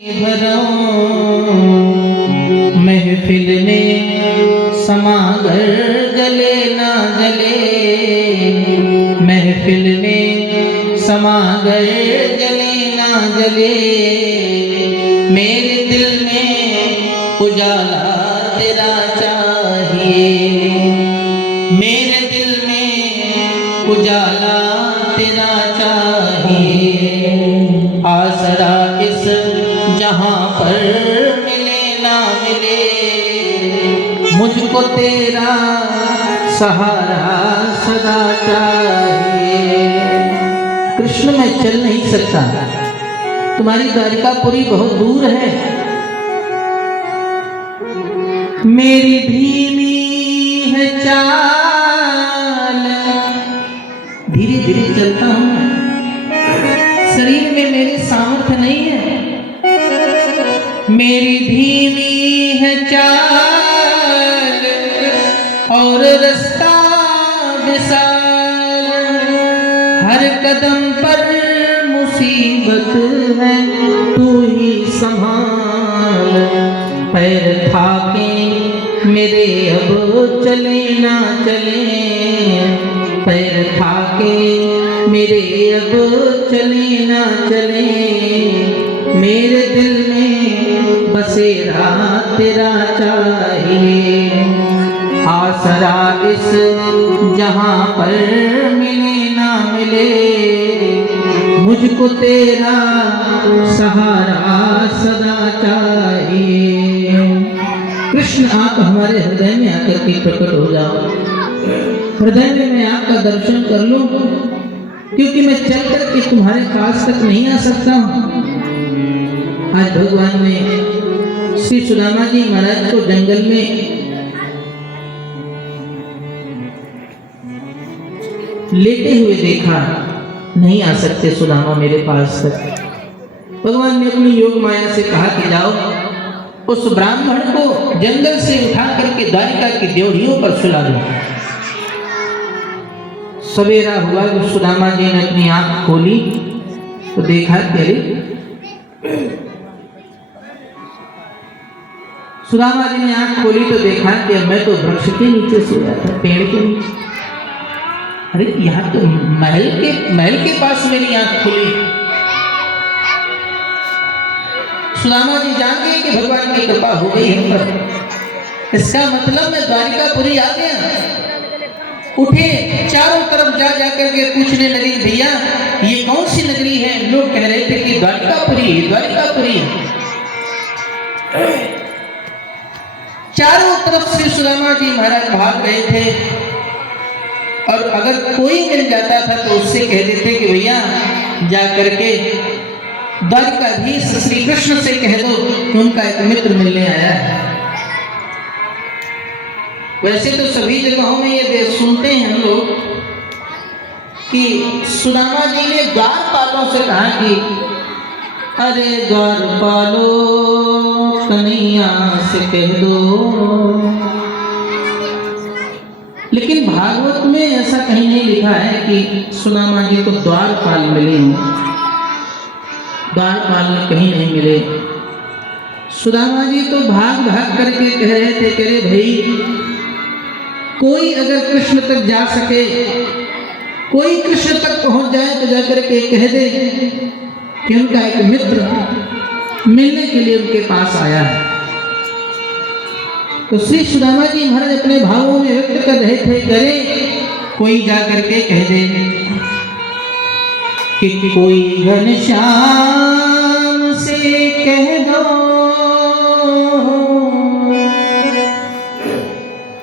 भरो महफिल में समागर जले ना जले, महफिल में समागर जले ना जले, मेरे दिल में उजाला तेरा चाहिए, मेरे दिल में उजाला तेरा चाहिए, आसरा इस जहां पर मिले ना मिले, मुझको तेरा सहारा सदा चाहिए। कृष्ण मैं चल नहीं सकता, तुम्हारी द्वारिकापुरी बहुत दूर है, मेरी धीमी है चाल, धीरे धीरे चलता हूं, शरीर में मेरे सामर्थ्य नहीं है, मेरी धीमी है चाल और रास्ता विशाल, हर कदम पर मुसीबत है तू ही संभाल, पैर थाके मेरे अब चले ना चले, पैर थाके मेरे अब चले ना चले, मेरे दिल में बसेरा तेरा चाहिए, आसरा इस जहां पर मिले ना मिले, मुझको तेरा सहारा सदा चाहिए। कृष्ण आप हमारे हृदय में आकर के प्रकट हो जाओ, हृदय में मैं आपका दर्शन कर लूं, क्योंकि मैं चल कर के तुम्हारे पास तक नहीं आ सकता हूं। आज भगवान ने श्री सुदामा जी महाराज को जंगल में लेटे हुए देखा, नहीं आ सकते सुदामा मेरे पास तक। भगवान ने अपनी योग माया से कहा कि जाओ उस ब्राह्मण को जंगल से उठा करके द्वारिका की ड्योढ़ियों पर सुला दो। सवेरा हुआ तो सुदामा जी ने अपनी आंख खोली तो देखा कि सुदामा जी ने आंख खोली तो देखा कि मैं तो वृक्ष के नीचे सोया था, पेड़ के नीचे। अरे यहाँ तो महल के पास मेरी आंख खुली। सुदामा जी जान गए कि भगवान की कृपा हो गई हम पर, इसका मतलब मैं द्वारिकापुरी आ गया। उठे चारों तरफ जा जाकर के पूछने लगे, भैया ये कौन सी नगरी है? लोग कह रहे थे कि द्वारिकापुरी, द्वारिकापुरी। चारों तरफ से सुदामा जी महाराज भाग रहे थे, और अगर कोई मिल जाता था तो उससे कह देते कि भैया जा करके द्वारिकाधीश श्री कृष्ण से कह दो कि उनका एक मित्र मिलने आया है। वैसे तो सभी जगहों में ये सुनते हैं हम लोग कि सुदामा जी ने द्वारपालों से कहा कि अरे द्वारपालो कन्हैया से कह दो, लेकिन भागवत में ऐसा कहीं नहीं लिखा है कि सुदामा जी को द्वारपाल मिले हों। द्वारपाल कहीं नहीं मिले। सुदामा जी तो भाग भाग करके कह रहे थे कि अरे भाई कोई अगर कृष्ण तक जा सके, कोई कृष्ण तक पहुंच जाए तो जाकर के कह दे कि उनका एक मित्र मिलने के लिए उनके पास आया है। तो श्री सुदामा जी महाराज अपने भावों में व्यक्त कर रहे थे, करे कोई जा करके कह दे कि कोई घनश्याम से कह दो,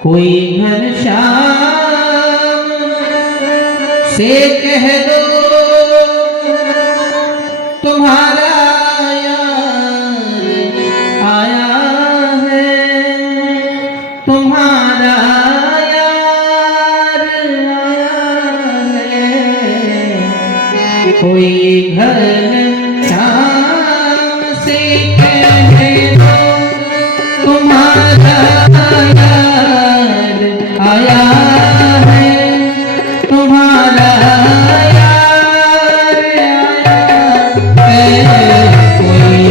कोई घनश्याम से कह दो तुम्हारा यार आया है, तुम्हारा यार आया है, कोई घनश्याम से कह दो तुम्हारा यार आया है, तुम्हारा यार आया है, कोई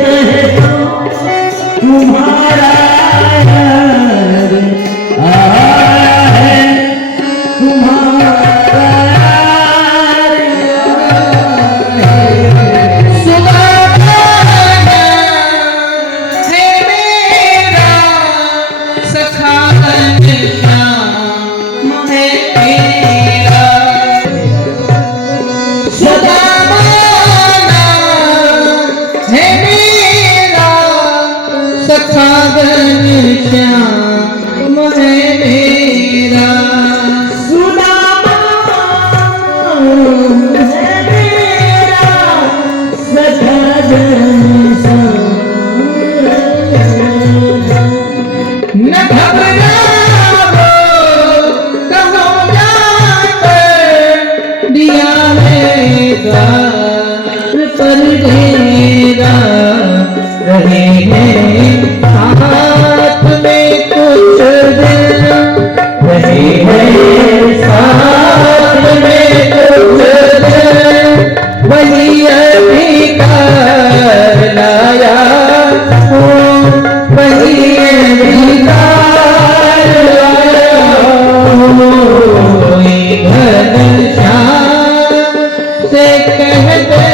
कह दो तुम्हारा यार आया है, तुम्हारा श्याम है मेरा सुदामा है मेरा सखा घनश्याम न घबराओ कहो जाकर दिया है द्वार पर डेरा रहे हैं साथ में कुछ दिन रहे हैं साथ में कुछ दिन वही अधिकार लाया हूँ वही अधिकार लाया हूँ घनश्याम से कह दे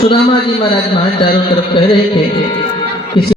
सुदामा जी महाराज महान चारों तरफ कह रहे थे